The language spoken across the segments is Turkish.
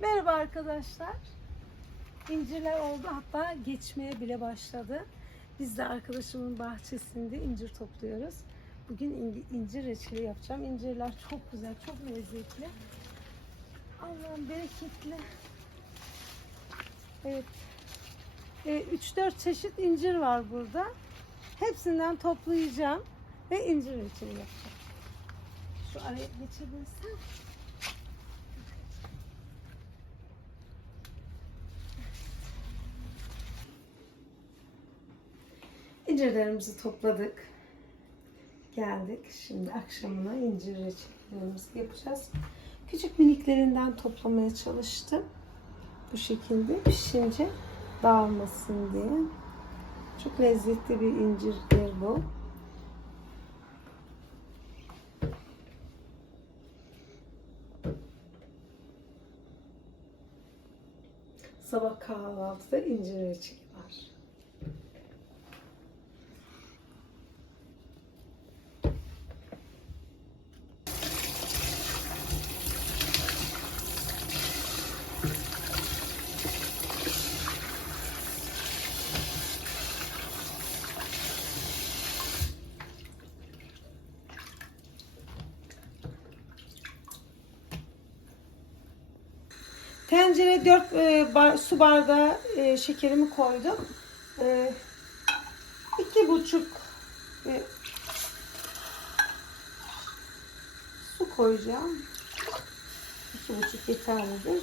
Merhaba arkadaşlar. İncirler oldu hatta geçmeye bile başladı. Biz de arkadaşımın bahçesinde incir topluyoruz. Bugün in- incir reçeli yapacağım. İncirler çok güzel, çok lezzetli. Allah'ım bereketli. Evet. E, 3-4 çeşit incir var burada. Hepsinden toplayacağım ve incir reçeli yapacağım. Şu araya geçebilsem. İncirlerimizi topladık. Geldik. Şimdi akşamına incir reçellerimizi yapacağız. Küçük miniklerinden toplamaya çalıştım. Bu şekilde pişince dağılmasın diye. Çok lezzetli bir incirdir bu. Sabah kahvaltıda incir reçeli var. Tencereye 4 su bardağı e, şekerimi koydum. E, iki buçuk e, su koyacağım. İki buçuk yeterlidir.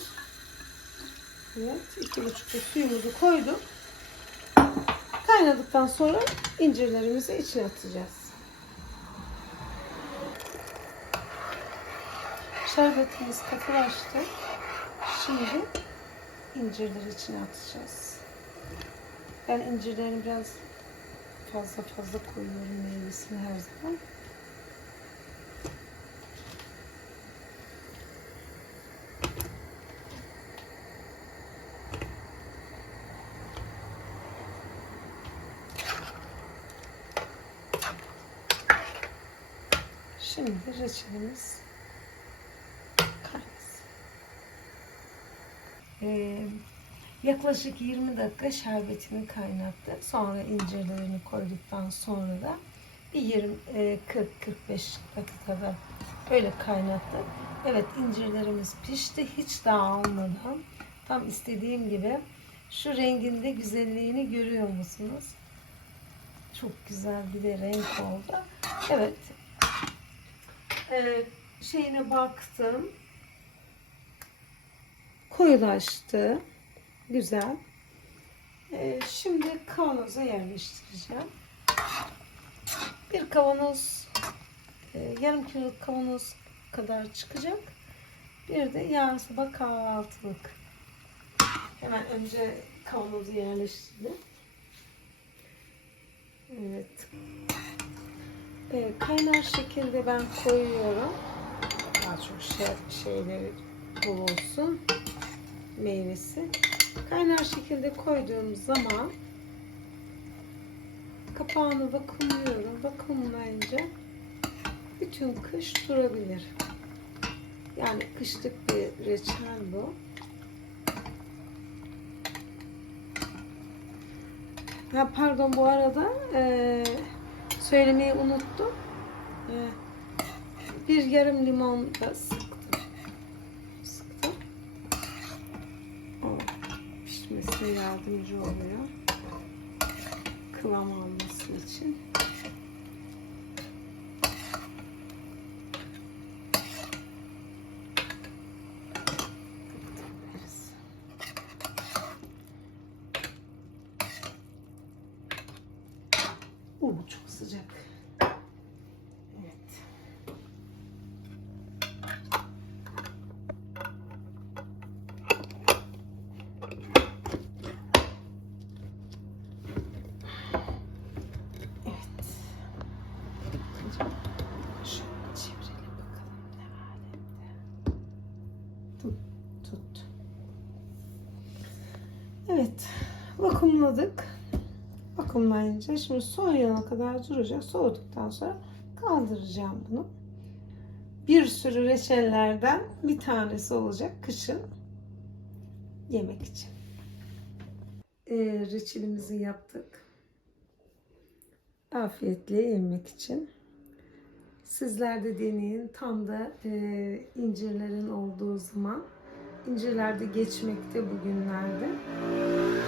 Evet, iki buçuk suyumuzu koyduk. Kaynadıktan sonra incirlerimizi içine atacağız. Şerbetimiz katılaştı. Şimdi incirleri içine atacağız. Ben incirlerini biraz fazla fazla koyuyorum meyvesini her zaman. Şimdi reçelimiz Ee, yaklaşık 20 dakika şerbetini kaynattık. Sonra incirlerini koyduktan sonra da bir 20 e, 40-45 dakikada öyle kaynattık. Evet incirlerimiz pişti hiç dağılmadan. Tam istediğim gibi şu renginde güzelliğini görüyor musunuz? Çok güzel bir de renk oldu. Evet. Ee, şeyine baktım koyulaştı. Güzel. Ee, şimdi kavanoza yerleştireceğim. Bir kavanoz e, yarım kiloluk kavanoz kadar çıkacak. Bir de yarın sabah kahvaltılık. Hemen önce kavanozu yerleştirdim. Evet. Ee, kaynar şekilde ben koyuyorum. Daha çok şey, şeyleri bol olsun meyvesi. Kaynar şekilde koyduğum zaman kapağını vakumluyorum. Vakumlayınca bütün kış durabilir. Yani kışlık bir reçel bu. Ha, pardon bu arada eee, söylemeyi unuttum. Eee, bir yarım limon da pişmesine yardımcı oluyor. Kıvam alması için. Evet. Vakumladık. Vakumlayınca şimdi soğuyana kadar duracak. Soğuduktan sonra kaldıracağım bunu. Bir sürü reçellerden bir tanesi olacak kışın. yemek için. Ee, reçelimizi yaptık. Afiyetle yemek için. Sizler de deneyin. Tam da e, incirlerin olduğu zaman. İncirler de geçmekte bugünlerde.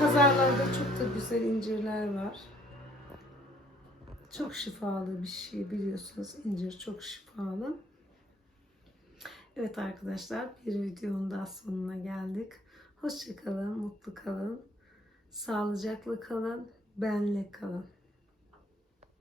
Pazarlarda çok da güzel incirler var. Çok şifalı bir şey biliyorsunuz. İncir çok şifalı. Evet arkadaşlar bir videonun daha sonuna geldik. Hoşçakalın, mutlu kalın, sağlıcakla kalın, benle kalın.